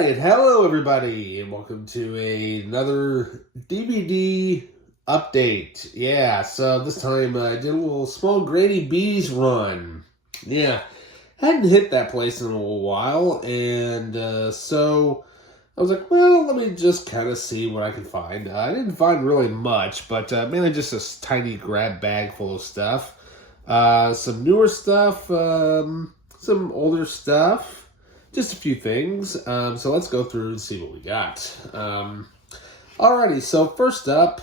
right, hello everybody, and welcome to another DVD update. Yeah, so this time I did a little small Grady Bees run. Yeah, hadn't hit that place in a little while, and so I was like, well, let me just kind of see what I can find. I didn't find really much, but mainly just a tiny grab bag full of stuff. Some newer stuff, some older stuff. Just a few things. So let's go through and see what we got. Alrighty, so first up,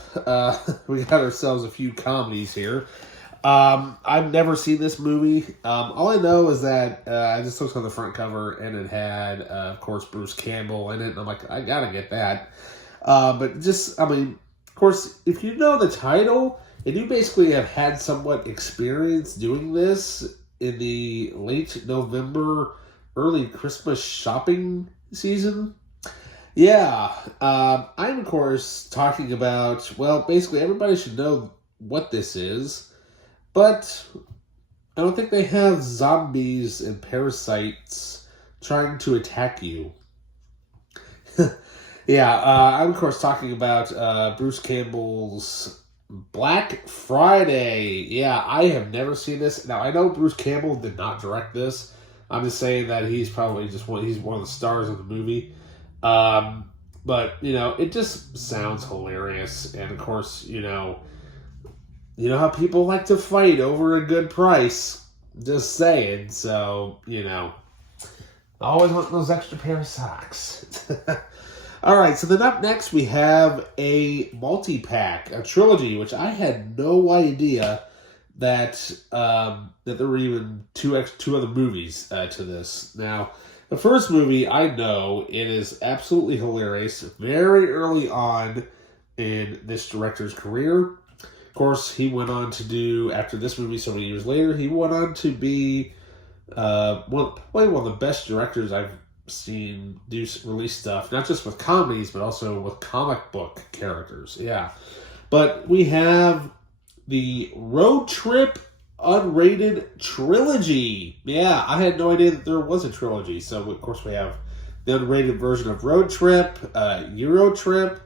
we got ourselves a few comedies here. I've never seen this movie. All I know is that I just looked on the front cover and it had, of course, Bruce Campbell in it. And I'm like, I gotta get that. But just, I mean, of course, if you know the title, and you basically have had somewhat experience doing this in the late November, early Christmas shopping season. Yeah, I'm of course talking about, well, basically everybody should know what this is, but I don't think they have zombies and parasites trying to attack you. Yeah, I'm of course talking about Bruce Campbell's Black Friday. Yeah, I have never seen this. Now, I know Bruce Campbell did not direct this. I'm just saying that he's probably he's one of the stars of the movie. But, you know, it just sounds hilarious. And, of course, you know how people like to fight over a good price. Just saying. So, you know, I always want those extra pair of socks. All right, so then up next we have a multi-pack, a trilogy, which I had no idea that there were even two other movies to this. Now, the first movie, I know it is absolutely hilarious. Very early on in this director's career. Of course, he went on to do, after this movie so many years later, he went on to be probably one of the best directors I've seen release stuff, not just with comedies, but also with comic book characters. Yeah. But we have the Road Trip Unrated Trilogy. Yeah, I had no idea that there was a trilogy. So, of course, we have the unrated version of Road Trip, Euro Trip,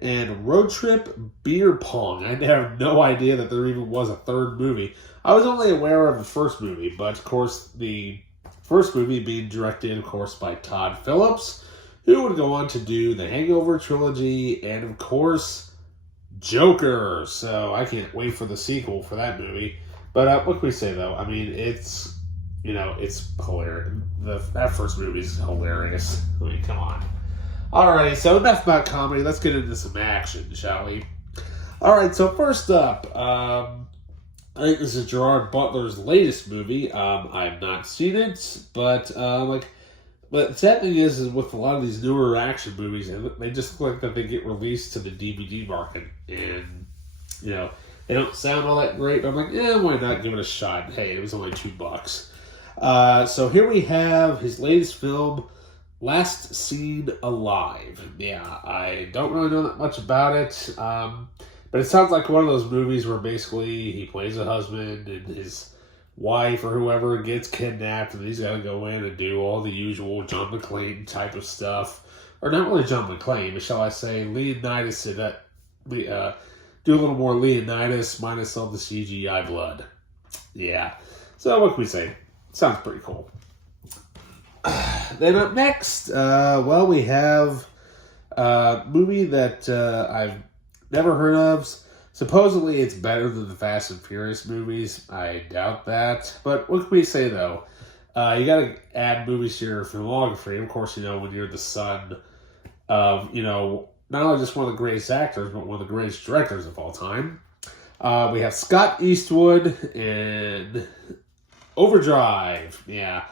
and Road Trip Beer Pong. I have no idea that there even was a third movie. I was only aware of the first movie, but, of course, the first movie being directed, of course, by Todd Phillips, who would go on to do the Hangover Trilogy and, of course, Joker. So I can't wait for the sequel for that movie. But what can we say, though? I mean, it's hilarious. That first movie is hilarious. I mean, come on. Alright, so enough about comedy. Let's get into some action, shall we? Alright, so first up, I think this is Gerard Butler's latest movie. I've not seen it, but but the sad thing is with a lot of these newer action movies, they just look like that they get released to the DVD market, and you know they don't sound all that great. But I'm like, why not give it a shot? Hey, it was only $2. So here we have his latest film, Last Seen Alive. Yeah, I don't really know that much about it, but it sounds like one of those movies where basically he plays a husband and his wife or whoever gets kidnapped, and he's got to go in and do all the usual John McClane type of stuff. Or not really John McClane, but shall I say Leonidas in that. Do a little more Leonidas minus all the CGI blood. Yeah. So what can we say? Sounds pretty cool. Then up next, we have a movie that I've never heard of. Supposedly it's better than the Fast and Furious movies. I doubt that. But what can we say, though? You gotta add movies to your filmography. Of course, when you're the son of, not only just one of the greatest actors, but one of the greatest directors of all time. We have Scott Eastwood in Overdrive. Yeah.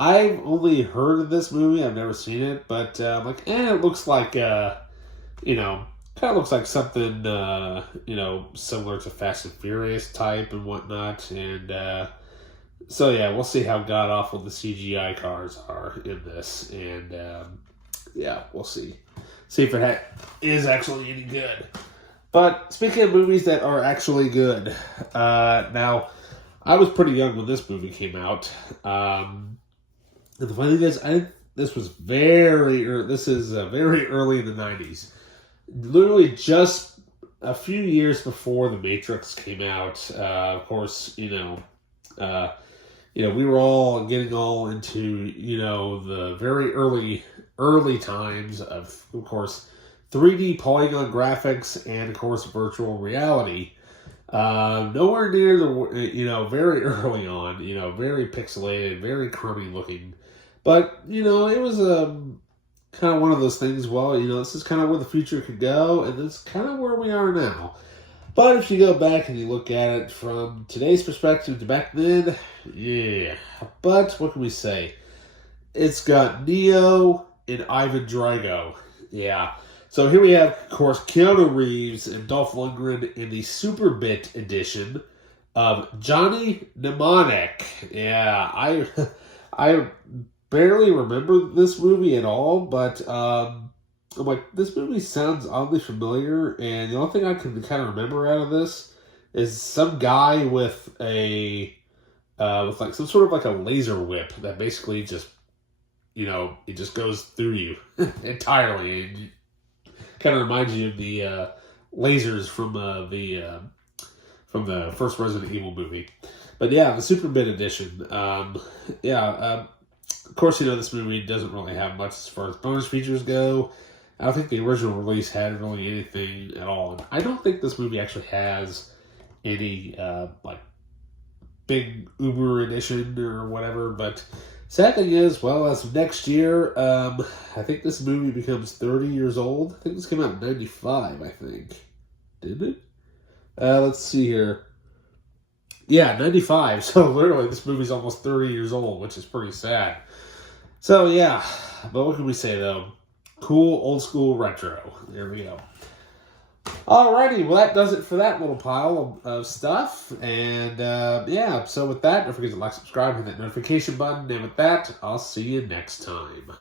I've only heard of this movie. I've never seen it, but it looks like, kind of looks like something, similar to Fast and Furious type and whatnot. And so, yeah, we'll see how god-awful the CGI cars are in this. And, we'll see. See if it is actually any good. But speaking of movies that are actually good, now, I was pretty young when this movie came out. And the funny thing is, I this was this is very early in the 90s. Literally just a few years before The Matrix came out. Of course, we were all getting all into, the very early times of course, 3D polygon graphics and, of course, virtual reality. Nowhere near very early on, very pixelated, very crummy looking. But, it was kind of one of those things, well, this is kind of where the future could go, and it's kind of where we are now. But if you go back and you look at it from today's perspective to back then, yeah. But what can we say? It's got Neo and Ivan Drago. Yeah. So here we have, of course, Keanu Reeves and Dolph Lundgren in the Super Bit edition of Johnny Mnemonic. Yeah, I barely remember this movie at all, but I'm like, this movie sounds oddly familiar, and the only thing I can kind of remember out of this is some guy with with like some sort of like a laser whip that basically just, it just goes through you entirely. And kind of reminds you of the lasers from the first Resident Evil movie. But yeah, the Super Bit edition. Of course, this movie doesn't really have much as far as bonus features go. I don't think the original release had really anything at all. And I don't think this movie actually has any big Uber edition or whatever. But sad thing is, well, as of next year, I think this movie becomes 30 years old. I think this came out in 95, I think. Didn't it? Let's see here. Yeah, 95. So literally, this movie's almost 30 years old, which is pretty sad. So yeah, but what can we say though? Cool, old school retro. There we go. Alrighty, well that does it for that little pile of stuff. And so with that, don't forget to like, subscribe, hit that notification button. And with that, I'll see you next time.